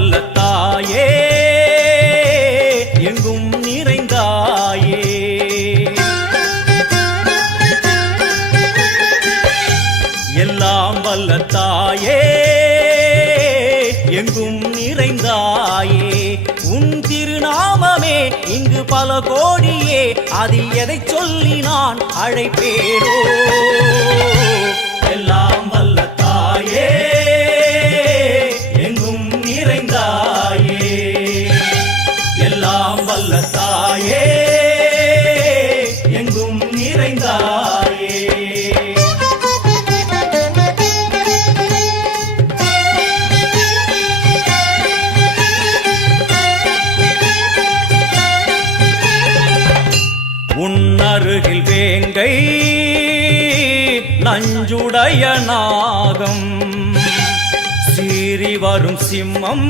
வல்ல தாயே எங்கும் நிறைந்தாயே. எல்லாம் வல்ல தாயே எங்கும் நிறைந்தாயே. உன் திருநாமமே இங்கு பல கோடியே, அதில் எதை சொல்லி நான் அழைப்பேனோ. எல்லாம் வல்ல தாயே எங்கும் நிறைந்தாயே. எல்லாம் வல்ல தாயே எங்கும் நிறைந்தாயே. உன்னருகில் வேங்கை நஞ்சுடைய நாகம், சீறி வரும் சிம்மம்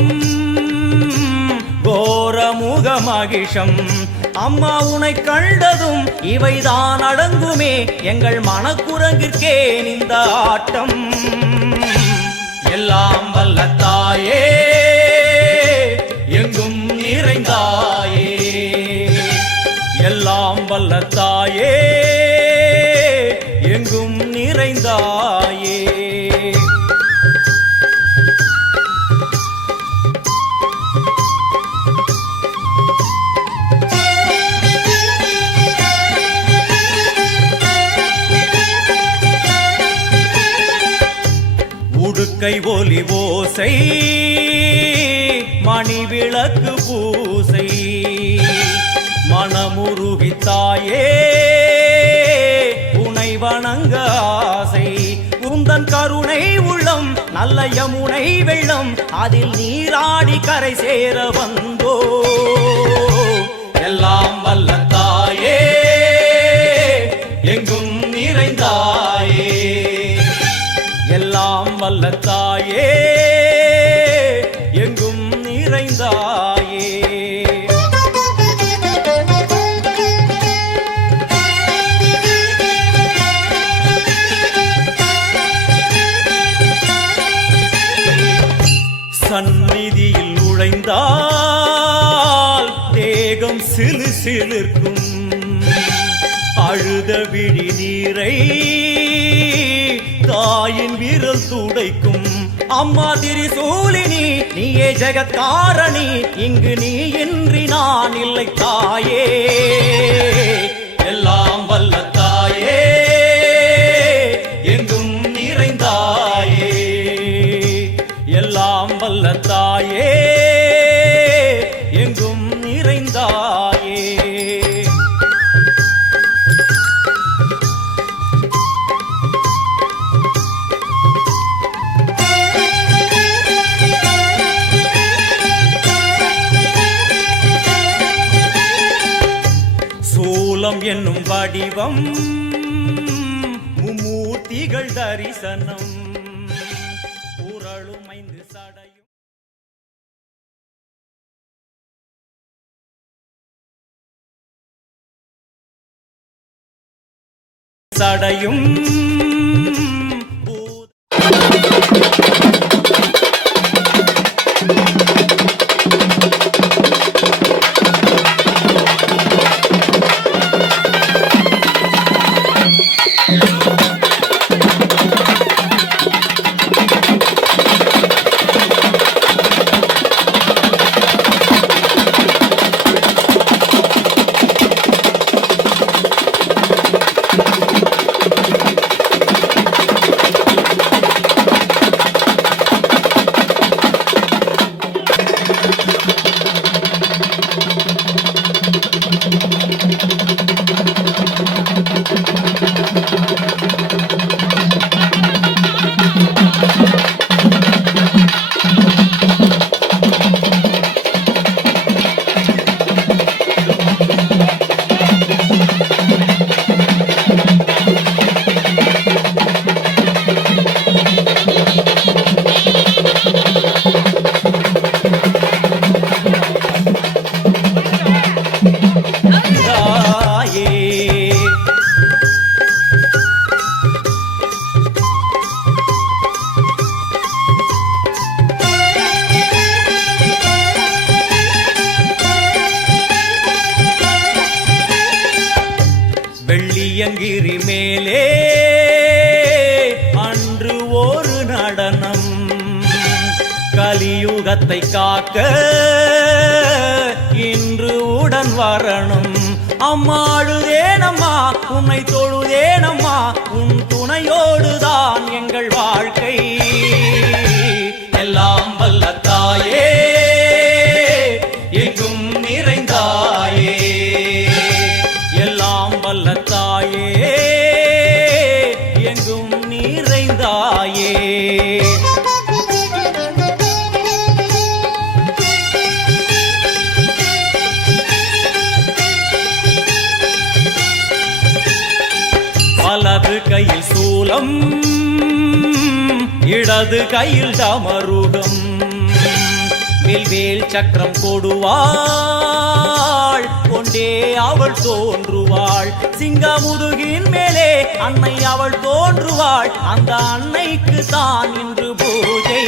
கோரமுக மகிஷம். அம்மா உனை கண்டதும் இவைதான் அடங்குமே, எங்கள் மனக்குரங்கிற்கே இந்த ஆட்டம். எல்லாம் வல்ல தாயே எங்கும் நிறைந்தாயே. எல்லாம் வல்ல தாயே எங்கும் நிறைந்தாயே. உடுக்கை ஒலி ஓசை மணி விளக்கு பூசை, மனமுருகித்தாயே உனை வணங்க ஆசை. உந்தன் கருணை உள்ளம் நல்ல யமுனை வெள்ளம், அதில் நீராடி கரை சேர வந்தோ. எல்லாம் வல்ல தாயே எங்கும் நிறைந்தாயே. எல்லாம் வல்ல தாயே எங்கும் நிறைந்தாயே. சந்நிதியில் நுழைந்தால் தேகம் சிலு சிலிர்க்கும், அழுத விழி நீரை தாயின் விரல் துடைக்கும். அம்மா திரிசூலினி நீயே ஜெகத்காரணி, இங்கு நீ இன்றி நான் இல்லை தாயே. எல்லாம் வல்ல தாயே எங்கும் நிறைந்தாயே. எல்லாம் வல்ல தாயே எங்கும் நிறைந்தாயே. சூலம் என்னும் வடிவம் மும்மூர்த்திகள் தரிசனம், உரளும் 5 சடையும் சடையும் கலியுகத்தை காக்க இன்று உடன் வரணும். அம்மாடுதேனம்மா உன்னை தொழுதேனம்மா, உன் துணையோடுதான் எங்கள் வாழ்க்கை. எல்லாம் வல்ல தாயே எங்கும் நிறைந்தாயே, எல்லாம் வல்ல தாயே எங்கும் நிறைந்தாயே. வலது கையில் சூலம், இடது கையில் டமருகம், மேல்வேல் சக்கரம் கொடுவாள், கொண்டே அவள் தோன்றுவாள். சிங்கமுதுகின் மேலே அன்னை அவள் தோன்றுவாள், அந்த அன்னைக்கு தான் இன்று பூஜை.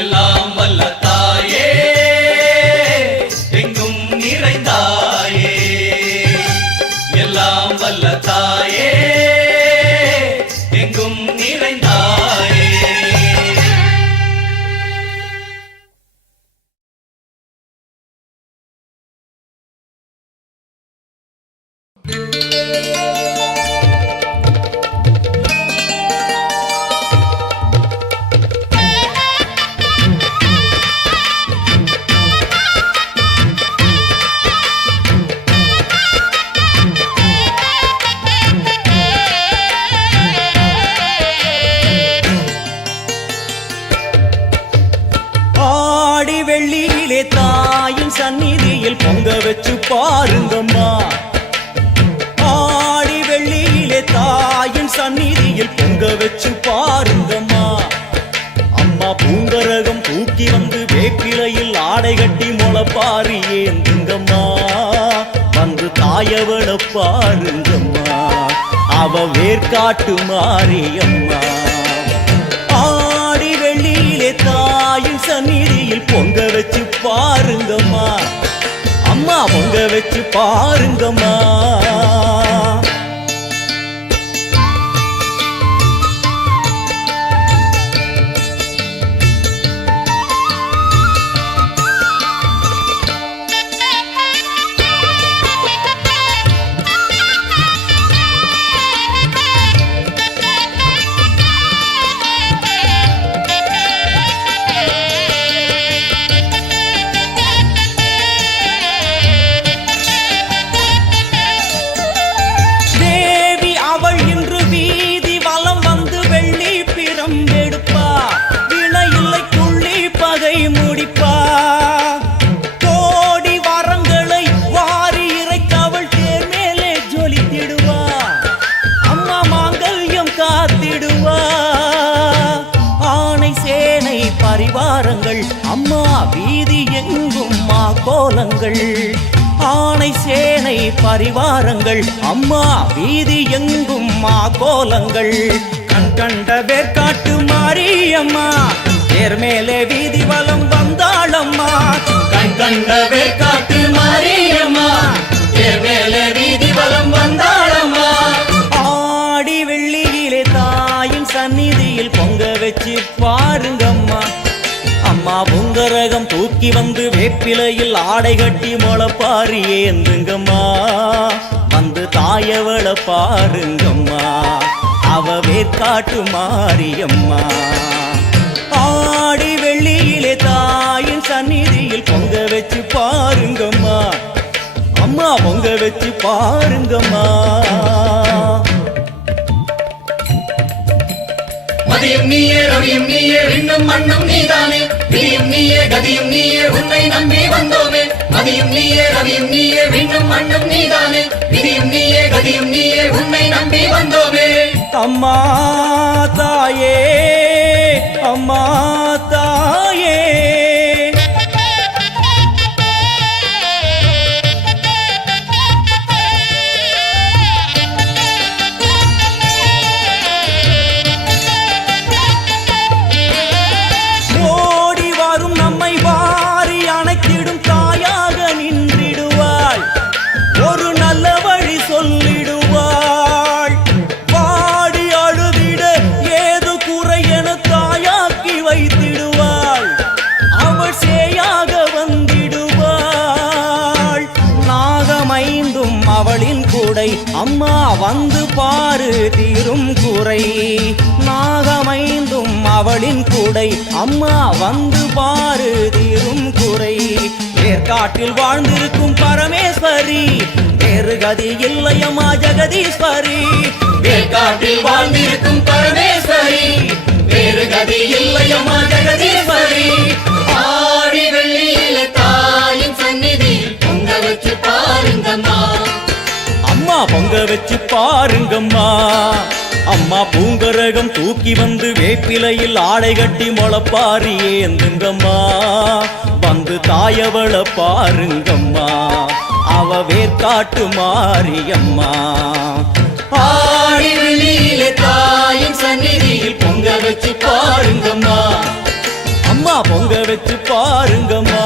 எல்லாம் வல்ல தாயே எங்கும் நிறைந்தாயே, எல்லாம் வல்ல தாயே எங்கும் நிறைந்தாயே. ஆடி வெள்ளியிலே தாயின் சந்நிதியில் பொங்க வச்சு பாருங்கம்மா, ஆடி வெள்ளியிலே தாயின் சந்நிதியில் பொங்க வச்சு பாருங்கம்மா. அம்மா பூங்கரகம் தூக்கி வந்து வேப்பிலையில் ஆடை கட்டி முளைப்பாரி ஏந்துங்கம்மா, வந்து தாயவள பாருங்கம்மா, அவ வேர்காட்டு மாரியம்மா. ஆடி வெள்ளியிலே தாயின் சந்நிதியில் பொங்க வச்சு பாருங்கம்மா, அம்மா பொங்க வச்சு பாருங்கம்மா. தேவி அவள் இன்று வீதி வலம் வந்து வெள்ளி பிரம்பெடுப்பா, இணையில்லை புள்ளி பகை முடிப்பா. கோடி வரங்களை வாரி இறைக்க அவள் தேர் மேலே ஜொலித்திடுவா, அம்மா மாங்கல்யம் காத்திடுவா. ஆனை சேனை பரிவாரங்கள் அம்மா வீதி எங்கும் மா கோலங்கள், ஆனை சேனை பரிவாரங்கள் அம்மா வீதி எங்கும் மா கோலங்கள். கண் கண்ட வேர்காட்டு மாரியம்மா தேர் மேலே வீதி வலம் வந்தாளம்மா, கண் கண்ட வேர்காட்டு மாரியம்மா தேர் மேலே வீதி வலம் வந்தாளம்மா. ஆடி வெள்ளியிலே தாயின் சந்நிதியில் பொங்க வச்சு பாருங்கம்மா, அம்மா பொங்கரகம் தூக்கி வந்து வேப்பிலையில் ஆடை கட்டி முளைப்பாரி ஏந்துங்கம்மா, வந்து தாயவள பாருங்கம்மா, அவ வேர்காட்டு மாரியம்மா. ஆடி வெள்ளியிலே தாயின் சந்நிதியில் பொங்க வச்சு பாருங்கம்மா, அம்மா பொங்க வச்சு பாருங்கம்மா. மதியும் நீயே ரவியும் நீயே விண்ணும் மண்ணும் நீதானே, விதியும் நீயே கதியும் நீயே உன்னை நம்பி வந்தோமே. மதியும் நீயே ரவியும் நீயே விண்ணும் மண்ணும் நீதானே, விதியும் நீயே கதியும் நீயே உன்னை நம்பி வந்தோமே. அம்மா தாயே அம்மா தாயே, ஓடி வரும் நம்மை வாரி அணைத்திடும் தாயாக நின்றிடுவாள், ஒரு நல்ல வழி சொல்லிடுவாள். வாடி அழுதிட ஏது குறை கூடை அம்மா வந்து பாரு தீரும் குறை ஏற்காட்டில் வாழ்ந்திருக்கும் பரமேஸ்வரி வேறு கதி இல்லையம்மா ஜெகதீஸ்வரி ஏற்காட்டில் வாழ்ந்திருக்கும் பரமேஸ்வரி வேறு கதி இல்லையம்மா ஜெகதீஸ்வரி ஆடி வெள்ளியில தாயின் சந்நிதி பொங்க வச்சு பாருங்கம்மா அம்மா பொங்க வச்சு பாருங்கம்மா அம்மா பூங்கரகம் தூக்கி வந்து வேப்பிலையில் ஆடை கட்டி முளப்பாரி ஏந்துங்கம்மா வந்து தாயவள பாருங்கம்மா அவ வேற்காட்டு மாரியம்மா ஆடி வெள்ளியில தாயின் சந்நிதியில் பொங்க வச்சு பாருங்கம்மா அம்மா பொங்க வச்சு பாருங்கம்மா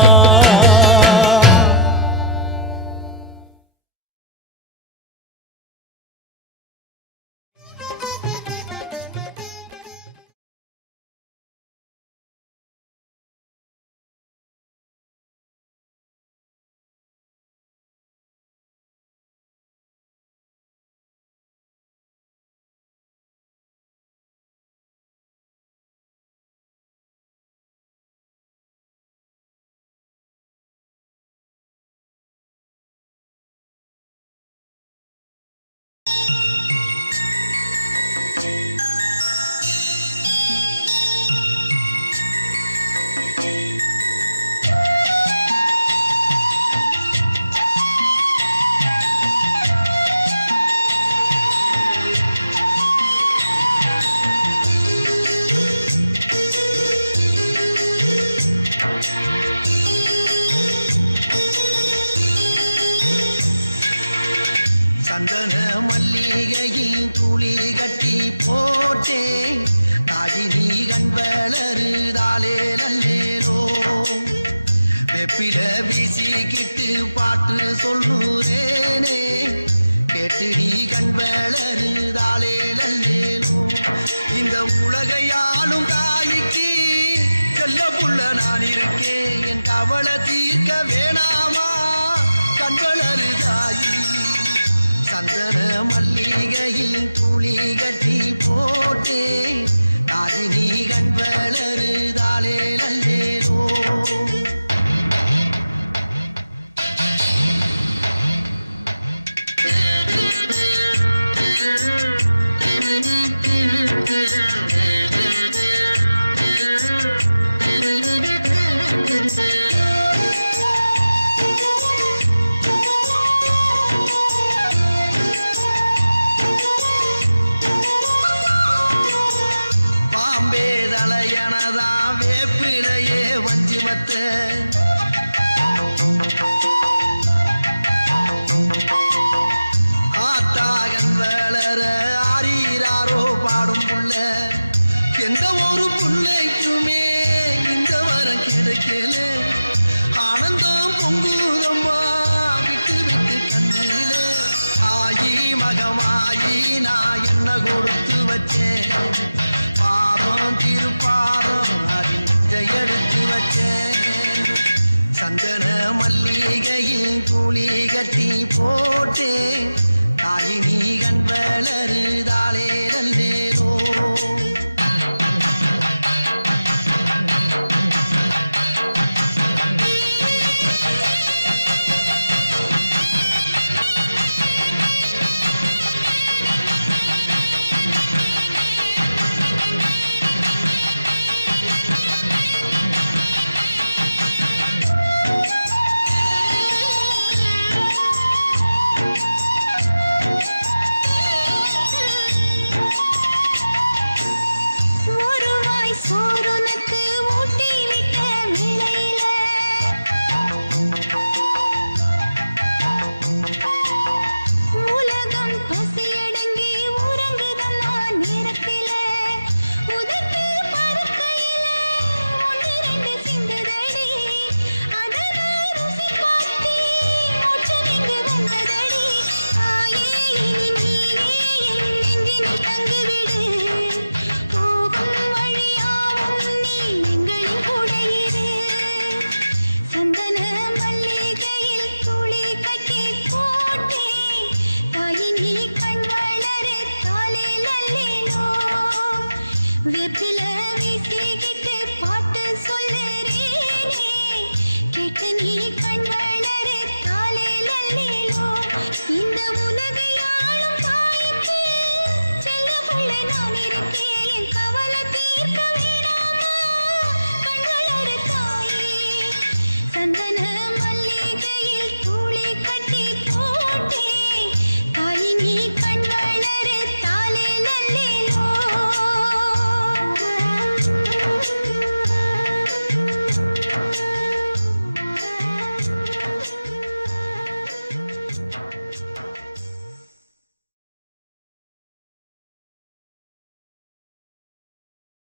சந்தன மல்லிகையில் துளி கட்டி போட்டேன் தாயினி கண் வளருதாலே நல்லேலோ வெப்பில வீசிக்கிட்டு பாட்டு சொல்லுறேனே கேட்டு நீ கண் வளருதாலே நல்லேலோ இந்த உலகையாளும் தாய்க்கு செல்ல புள்ள நான் இருக்கேன் என் கவலை தீர்க்க வேணாமா கண் வளருதாயி சந்தன மல்லிகையில் துளி கட்டி போட்டே தாயினி கண் வளருதாலே நல்லேலோ சந்தன மல்லிகையில் துளி கட்டி போட்டே தாயினி கண் வள